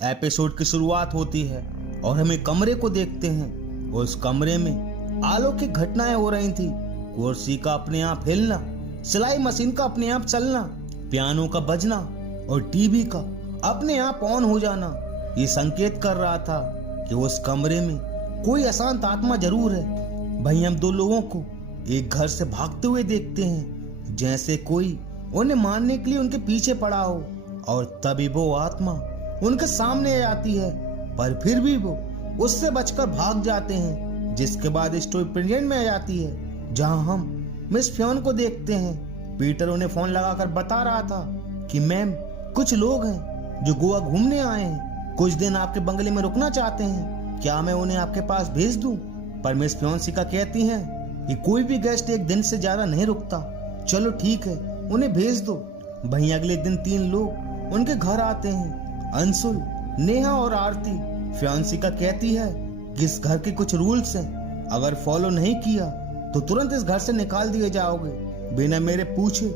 Episode की शुरुआत होती है और हम एक कमरे को देखते हैं। उस कमरे में अलौकिक घटनाएं हो रही थी। कुर्सी का अपने आप हिलना, सिलाई मशीन का अपने आप चलना, पियानो का बजना और टीवी का अपने आप ऑन हो जाना। ये संकेत कर रहा था कि उस कमरे में कोई अशांत आत्मा जरूर है। भाई हम दो लोगों को एक घर से भागते हुए देखते हैं, जैसे कोई उन्हें मारने के लिए उनके पीछे पड़ा हो। और तभी वो आत्मा उनके सामने आ जाती है, पर फिर भी वो उससे बचकर भाग जाते हैं। जिसके बाद स्टोरी प्रेजेंट में आ जाती है, जहां हम मिस फियोन को देखते हैं। पीटर उन्हें फोन लगाकर बता रहा था कि मैम, कुछ लोग हैं जो गोवा घूमने आए हैं, कुछ दिन आपके बंगले में रुकना चाहते हैं, क्या मैं उन्हें आपके पास भेज दूं? पर मिस फियोन्सिका कहती हैं कि कोई भी गेस्ट एक दिन से ज्यादा नहीं रुकता। चलो ठीक है, उन्हें भेज दो। वहीं अगले दिन 3 लोग उनके घर आते हैं, अंशुल, नेहा और आरती। फियोन्सिका कहती है कि इस घर के कुछ रूल्स हैं, अगर फॉलो नहीं किया तो तुरंत इस घर से निकाल दिए जाओगे। बिना मेरे पूछे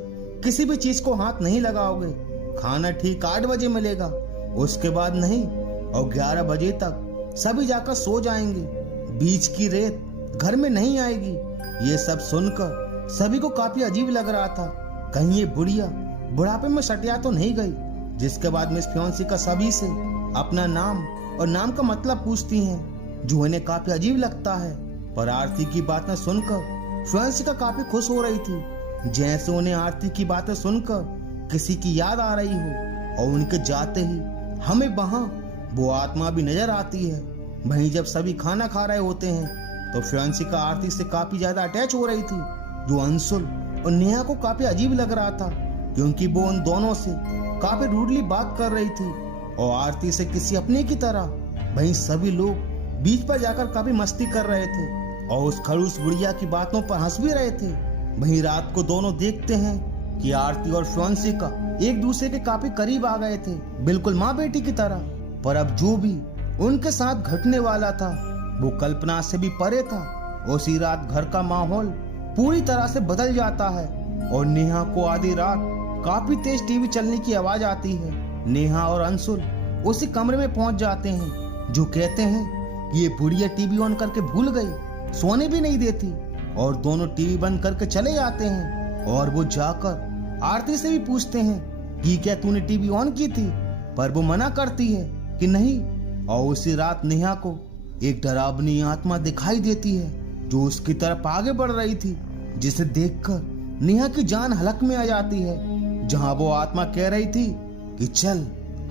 किसी भी चीज को हाथ नहीं लगाओगे। खाना ठीक 8 बजे मिलेगा, उसके बाद नहीं, और 11 बजे तक सभी जाकर सो जाएंगे। बीच की रेत घर में नहीं आएगी। ये सब सुनकर सभी को काफी अजीब लग रहा था, कहीं ये बुढ़िया बुढ़ापे में सटिया तो नहीं गई। जिसके बाद मिस फियोन्सिका सभी से अपना नाम और नाम का मतलब पूछती हैं, जो इन्हें काफी अजीब लगता है। पर आरती की बातें सुनकर फियोन्सिका काफी खुश हो रही थी, जैसे उन्हें आरती की बातें सुनकर किसी की याद आ रही हो। और उनके जाते ही हमें वहां वो आत्मा भी नजर आती है। वहीं जब सभी खाना खा रहे होते हैं तो फियोन्सिका आरती से काफी ज्यादा अटैच हो रही थी, जो अंशुल और नेहा को काफी अजीब लग रहा था, क्योंकि वो उन दोनों से काफी रूडली बात कर रही थी और आरती से किसी अपने की तरह। वहीं सभी लोग बीच पर जाकर काफी मस्ती कर रहे थे और उस खड़ूस बुढ़िया की बातों पर हंस भी रहे थे। वहीं रात को दोनों देखते हैं कि आरती और फियोन्सिका एक दूसरे के काफी करीब आ गए थे, बिल्कुल माँ बेटी की तरह। पर अब जो भी उनके साथ घटने वाला था वो कल्पना से भी परे था। उसी रात घर का माहौल पूरी तरह से बदल जाता है और नेहा को आधी रात काफी तेज टीवी चलने की आवाज आती है। नेहा और अंशुल उसी कमरे में पहुंच जाते हैं, जो कहते हैं कि ये बुढ़िया टीवी ऑन करके भूल गई, सोने भी नहीं देती। और दोनों टीवी बंद करके चले जाते हैं और वो जाकर आरती से भी पूछते हैं कि क्या तूने टीवी ऑन की थी, पर वो मना करती है कि नहीं। और उसी रात नेहा को एक डरावनी आत्मा दिखाई देती है, जो उसकी तरफ आगे बढ़ रही थी, जिसे देखकर नेहा की जान हलक में आ जाती है। जहां वो आत्मा कह रही थी कि चल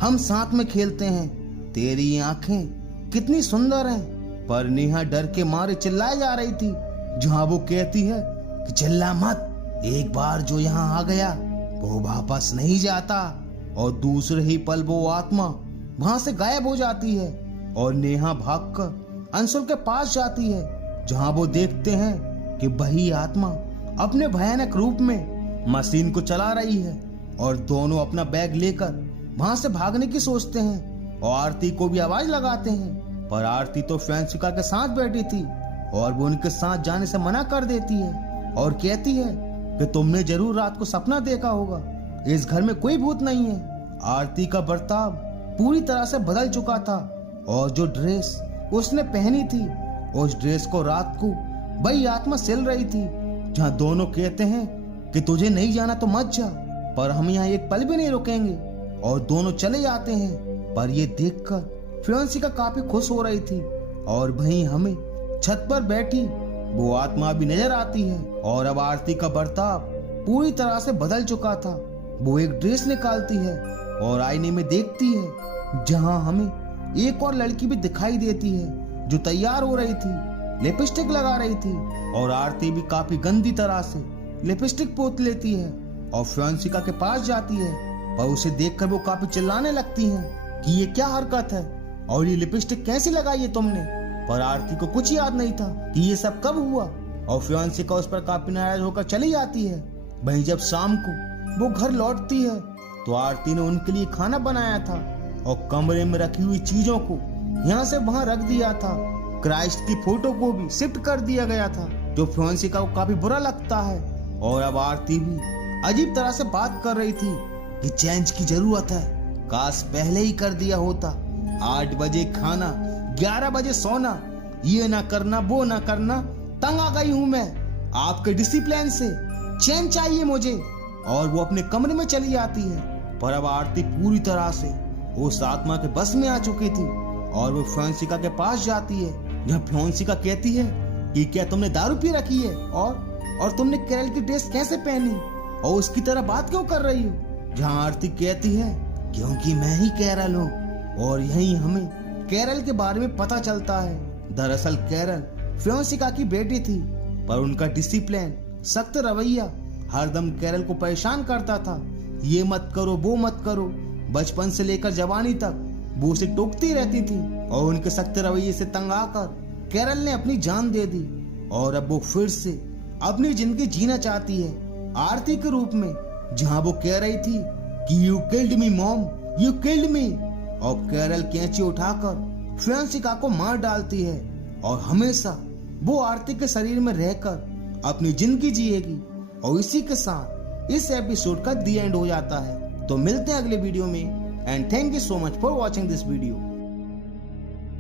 हम साथ में खेलते हैं, तेरी आंखें कितनी सुंदर हैं। पर नेहा डर के मारे चिल्लाए जा रही थी, जहां वो कहती है कि चिल्ला मत, एक बार जो यहाँ आ गया वो वापस नहीं जाता। और दूसरे ही पल वो आत्मा वहां से गायब हो जाती है और नेहा भागकर अंशुल के पास जाती है, जहां वो देखते हैं कि वही आत्मा अपने भयानक रूप में मशीन को चला रही है। और दोनों अपना बैग लेकर वहां से भागने की सोचते हैं और आरती को भी आवाज लगाते हैं। पर आरती तो फियोन्सिका के साथ बैठी थी और वो उनके साथ जाने से मना कर देती है और कहती है कि तुमने जरूर रात को सपना देखा होगा, इस घर में कोई भूत नहीं है। आरती का बर्ताव पूरी तरह से बदल चुका था और जो ड्रेस उसने पहनी थी, उस ड्रेस को रात को वही आत्मा सिल रही थी। जहां दोनों कहते हैं कि तुझे नहीं जाना तो मत जा, पर हम यहाँ एक पल भी नहीं रुकेंगे। और दोनों चले जाते हैं। पर ये देखकर फियोन्सिका काफी खुश हो रही थी। और वहीं हमें छत पर बैठी वो आत्मा भी नजर आती है और अब आरती का बर्ताव पूरी तरह से बदल चुका था। वो एक ड्रेस निकालती है और आईने में देखती है, जहां हमें एक और लड़की भी दिखाई देती है, जो तैयार हो रही थी, लिपस्टिक लगा रही थी। और आरती भी काफी गंदी तरह से लिपस्टिक पोत लेती है और फियोन्सिका के पास जाती है। पर उसे देखकर वो काफी चिल्लाने लगती हैं कि ये क्या हरकत है और ये लिपस्टिक कैसी लगाई है तुमने। पर आरती को कुछ याद नहीं था कि ये सब कब हुआ और फियोन्सिका उस पर काफी नाराज होकर चली जाती है। वहीं जब शाम को वो घर लौटती है तो आरती ने उनके लिए खाना बनाया था और कमरे में रखी हुई चीजों को यहाँ से वहां रख दिया था। क्राइस्ट की फोटो को भी शिफ्ट कर दिया गया था, जो फियोन्सिका को काफी बुरा लगता है। और अब आरती भी अजीब तरह से बात कर रही थी कि चेंज की जरूरत है, काश पहले ही कर दिया होता, 8 बजे खाना, 11 बजे सोना, ये ना करना वो ना करना, तंग आ गई हूं मैं आपके डिसिप्लिन से, चैन चाहिए मुझे। और वो अपने कमरे में चली जाती है। पर अब आरती पूरी तरह से उस आत्मा के बस में आ चुकी थी और वो फ्रांसिका के पास जाती है, जहाँ फ्रांसिका कहती है कि क्या तुमने दारू पी रखी है और तुमने कैरल की ड्रेस कैसे पहनी और उसकी तरह बात क्यों कर रही हो। जहाँ आरती कहती है क्योंकि मैं ही कैरल हूँ और यही हमें कैरल के बारे में पता चलता है। दरअसल कैरल फ्रांसिका की बेटी थी, पर उनका डिसिप्लिन, सख्त रवैया हरदम कैरल को परेशान करता था। ये मत करो वो मत करो, बचपन से लेकर जवानी तक वो उसे टोकती रहती थी और उनके सख्त रवैये से तंग आकर कैरल ने अपनी जान दे दी और अब वो फिर से अपनी जिंदगी जीना चाहती है आरती के रूप में, जहां वो कह रही थी कि you killed me mom, you killed me, और कैरल कैंची उठाकर फ्रांसिका को मार डालती है और हमेशा वो आरती के शरीर में रहकर अपनी जिंदगी जिएगी। और इसी के साथ इस एपिसोड का दी एंड हो जाता है। तो मिलते हैं अगले वीडियो में and thank you so much for watching this video.